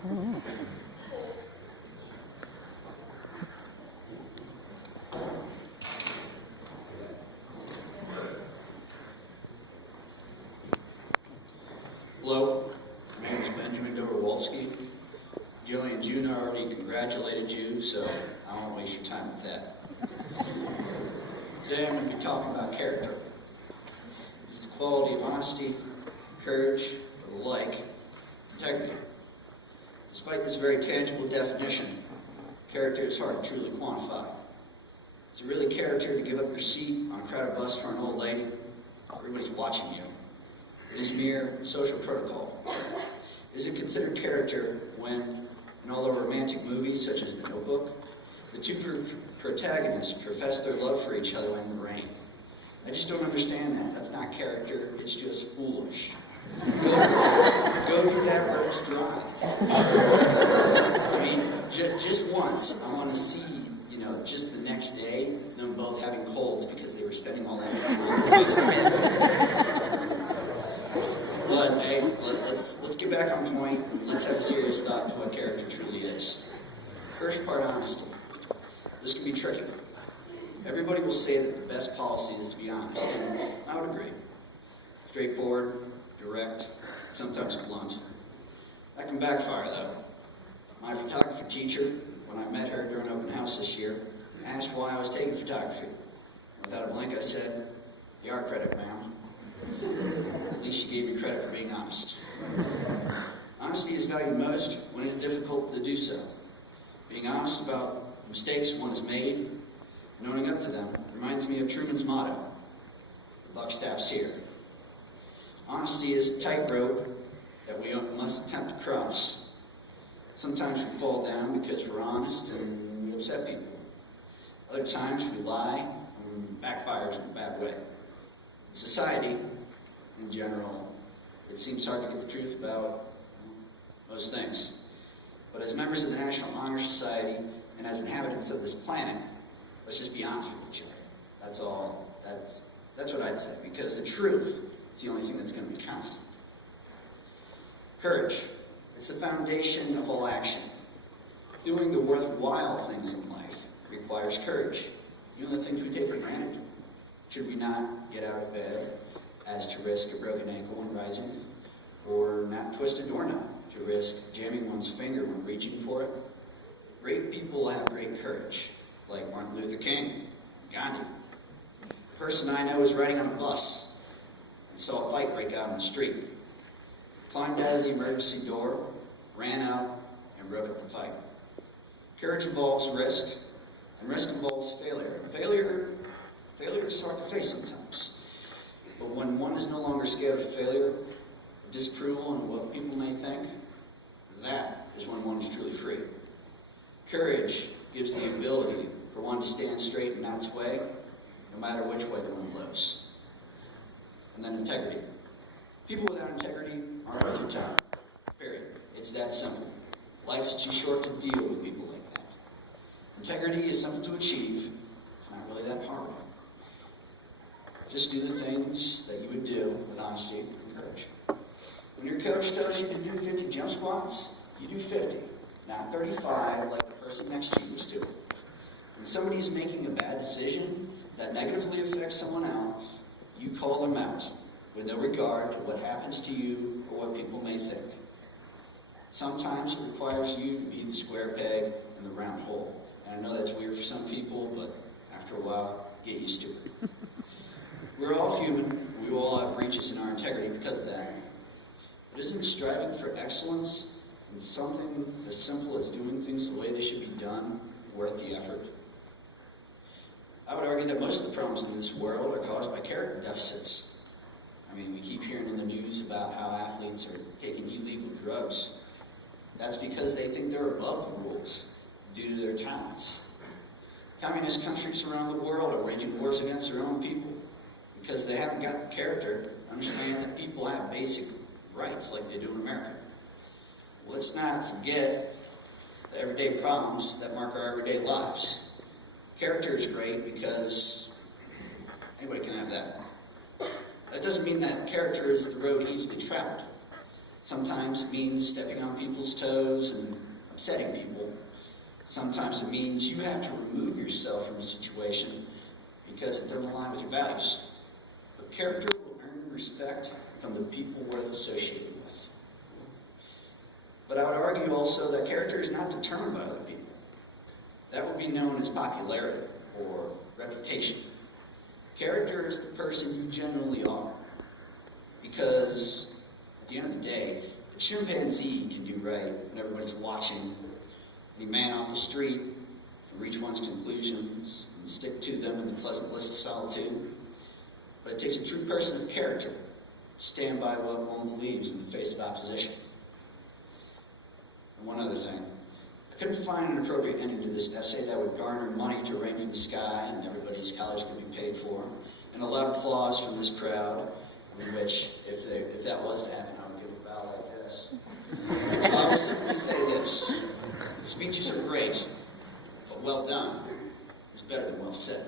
Hello, my name is Benjamin Dobrowolski. Joey and June already congratulated you, so I won't waste your time with that. Today I'm going to be talking about character. It's the quality of honesty, courage, or the like, integrity. Despite this very tangible definition, character is hard to truly quantify. Is it really character to give up your seat on a crowded bus for an old lady? Everybody's watching you. It is mere social protocol. Is it considered character when, in all the romantic movies such as The Notebook, the two protagonists profess their love for each other in the rain? I just don't understand that. That's not character, it's just foolish. Go do that where it's dry. I mean, just once, I want to see, just the next day, them both having colds because they were spending all that time. But hey, let's get back on point and let's have a serious thought to what character truly is. First part, honesty. This can be tricky. Everybody will say that the best policy is to be honest, and I would agree. Straightforward, direct, sometimes blunt. That can backfire though. My photography teacher, when I met her during open house this year, asked why I was taking photography. Without a blink, I said, "The art credit, ma'am." At least she gave me credit for being honest. Honesty is valued most when it is difficult to do so. Being honest about the mistakes one has made and owning up to them reminds me of Truman's motto, "The buck stops here." Honesty is a tightrope that we must attempt to cross. Sometimes we fall down because we're honest and we upset people. Other times we lie and backfires in a bad way. In society, in general, it seems hard to get the truth about most things. But as members of the National Honor Society and as inhabitants of this planet, let's just be honest with each other. That's all. That's what I'd say, because the truth is the only thing that's going to be constant. Courage. It's the foundation of all action. Doing the worthwhile things in life requires courage. Even the things we take for granted. Should we not get out of bed as to risk a broken ankle when rising, or not twist a doorknob to risk jamming one's finger when reaching for it? Great people have great courage, like Martin Luther King, Gandhi. The person I know was riding on a bus and saw a fight break out on the street. Climbed out of the emergency door, ran out, and broke up the fight. Courage involves risk, and risk involves failure. Failure is hard to face sometimes. But when one is no longer scared of failure, disapproval, and what people may think, that is when one is truly free. Courage gives the ability for one to stand straight in God's way, no matter which way the wind blows. And then integrity. People without integrity aren't worth your time. Period. It's that simple. Life is too short to deal with people like that. Integrity is something to achieve. It's not really that hard. Just do the things that you would do with honesty and courage. When your coach tells you to do 50 jump squats, you do 50, not 35 like the person next to you is doing. When somebody's making a bad decision that negatively affects someone else, you call them out with no regard to what happens to you or what people may think. Sometimes it requires you to be the square peg in the round hole. And I know that's weird for some people, but after a while, get used to it. We're all human. We will all have breaches in our integrity because of that. But isn't striving for excellence in something as simple as doing things the way they should be done worth the effort? I would argue that most of the problems in this world are caused by character deficits. I mean, we keep hearing in the news about how athletes are taking illegal drugs. That's because they think they're above the rules due to their talents. Communist countries around the world are waging wars against their own people because they haven't got the character to understand that people have basic rights like they do in America. Let's not forget the everyday problems that mark our everyday lives. Character is great because anybody can have that. That doesn't mean that character is the road easily traveled. Sometimes it means stepping on people's toes and upsetting people. Sometimes it means you have to remove yourself from a situation because it doesn't align with your values. But character will earn respect from the people worth associating with. But I would argue also that character is not determined by other people. That would be known as popularity or reputation. Character is the person you generally are. Because at the end of the day, a chimpanzee can do right when everybody's watching. Any man off the street can reach one's conclusions and stick to them in the pleasant bliss of solitude. But it takes a true person of character to stand by what one believes in the face of opposition. And one other thing. I couldn't find an appropriate ending to this essay that would garner money to rain from the sky and everybody's college could be paid for, and a loud applause from this crowd, in which, if that was to happen, I would give a bow like this. So I will simply say this. Speeches are great, but well done is better than well said.